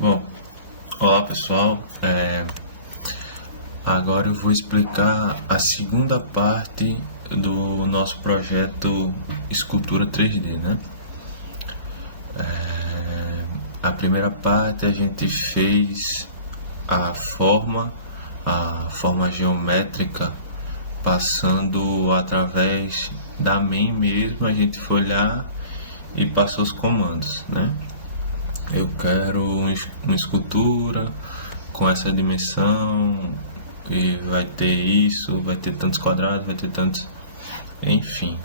Bom, olá pessoal, agora eu vou explicar a segunda parte do nosso projeto Escultura 3D, né? A primeira parte a gente fez a forma geométrica, passando através da main mesmo, a gente foi olhar e passou os comandos, né? Eu quero uma escultura com essa dimensão e vai ter isso, vai ter tantos quadrados, vai ter tantos, enfim.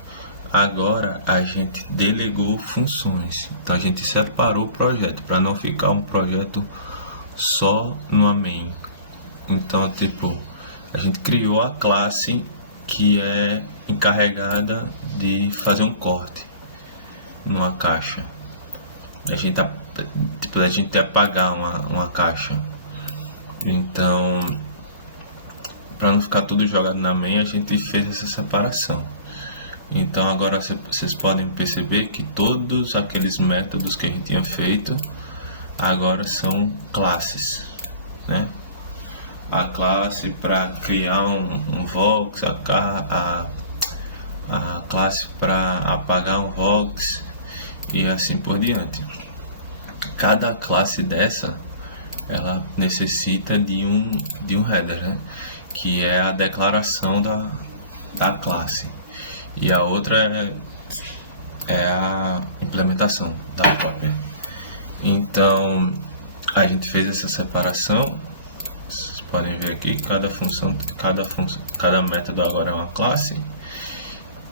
Agora a gente delegou funções, então a gente separou o projeto para não ficar um projeto só no main. Então, tipo, a gente criou a classe que é encarregada de fazer um corte numa caixa. A gente apagar uma caixa. Então, para não ficar tudo jogado na main, a gente fez essa separação. Então agora vocês podem perceber que todos aqueles métodos que a gente tinha feito agora são classes, né? A classe para criar um Vox, a classe para apagar um Vox e assim por diante. Cada classe dessa ela necessita de um header, né? Que é a declaração da classe, e a outra é a implementação da própria. Então a gente fez essa separação. Vocês podem ver aqui cada método agora é uma classe,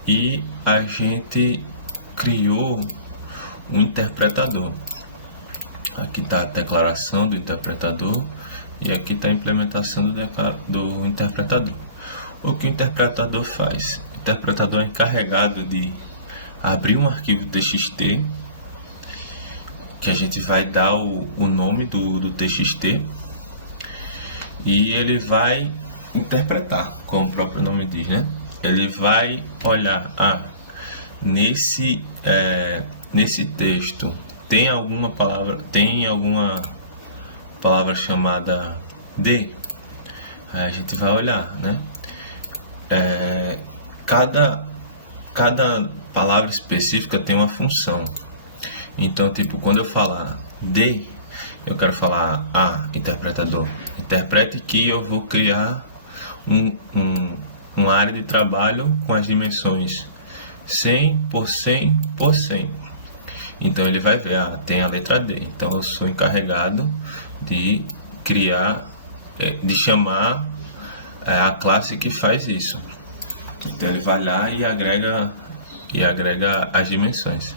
e a gente criou um interpretador. Aqui está a declaração do interpretador e aqui está a implementação do interpretador. O que o interpretador faz? O interpretador é encarregado de abrir um arquivo TXT, que a gente vai dar o nome do TXT, e ele vai interpretar, como o próprio nome diz, né? Ele vai olhar, nesse texto tem alguma palavra chamada D. Aí a gente vai olhar, né? Cada palavra específica tem uma função. Então, tipo, quando eu falar D, eu quero falar interpretador, interprete que eu vou criar uma área de trabalho com as dimensões 100 por 100 por 100. Então ele vai ver, tem a letra D. Então eu sou encarregado de criar, de chamar a classe que faz isso. Então ele vai lá e agrega as dimensões.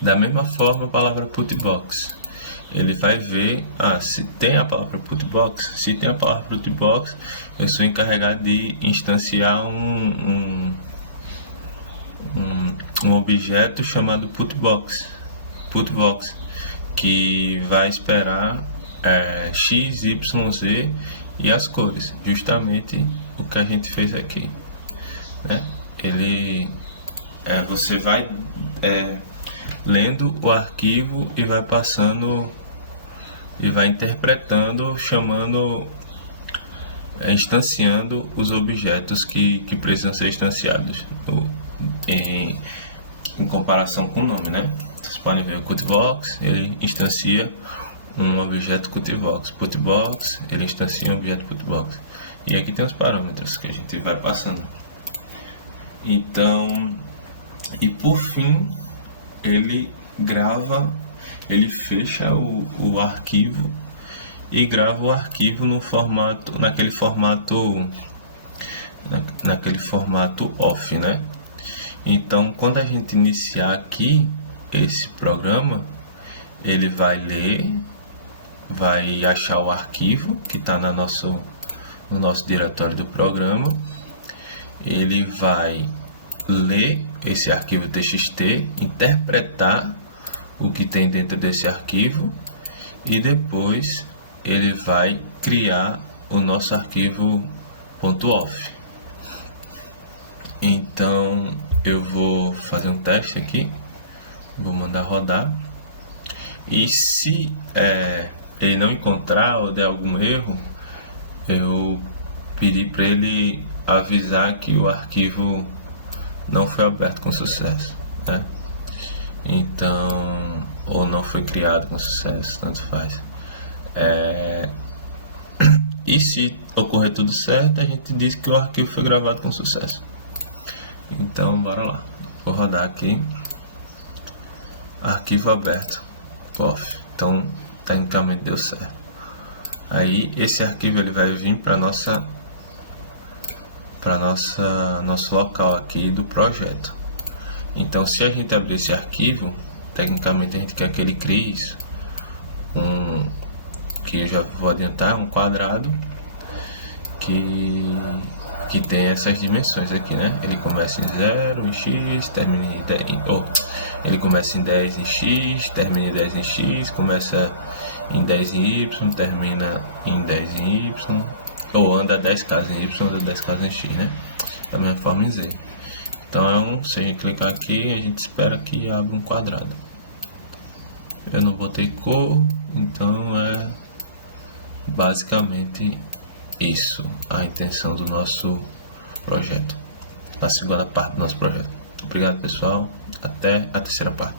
Da mesma forma, a palavra putbox. Ele vai ver, se tem a palavra putbox. Se tem a palavra putbox, eu sou encarregado de instanciar um objeto chamado putbox, que vai esperar x, y, z e as cores, justamente o que a gente fez aqui, né? Você vai lendo o arquivo e vai passando e vai interpretando, chamando, instanciando os objetos que precisam ser instanciados em comparação com o nome, né? Vocês podem ver o Qtvox, ele instancia um objeto Qtvox. Putbox, ele instancia um objeto Putbox. E aqui tem os parâmetros que a gente vai passando. Então, e por fim, ele fecha o arquivo e grava o arquivo naquele formato off, né? Então, quando a gente iniciar aqui esse programa, ele vai ler, vai achar o arquivo que está no nosso diretório do programa, ele vai ler esse arquivo TXT, interpretar o que tem dentro desse arquivo, e depois ele vai criar o nosso arquivo .off. Então eu vou fazer um teste aqui, vou mandar rodar, e se ele não encontrar ou der algum erro, eu pedi para ele avisar que o arquivo não foi aberto com sucesso, né? Então, ou não foi criado com sucesso, tanto faz. E se ocorrer tudo certo, a gente diz que o arquivo foi gravado com sucesso. Então, bora lá. Vou rodar aqui. Arquivo aberto. Off. Então, tecnicamente deu certo. Aí, esse arquivo ele vai vir para nosso local aqui do projeto. Então, se a gente abrir esse arquivo, tecnicamente a gente quer que ele crie que eu já vou adiantar, um quadrado que tem essas dimensões aqui, né? Ele começa em 0 em x, termina em 10, ele começa em 10 em x, termina em 10 em x, começa em 10 em y, termina em 10 em y, ou anda 10 casas em y, anda 10 casas em x, né? Da mesma forma em z. Então, se a gente clicar aqui, a gente espera que abra um quadrado. Eu não botei cor, então é basicamente isso a intenção do nosso projeto, a segunda parte do nosso projeto. Obrigado, pessoal, até a terceira parte.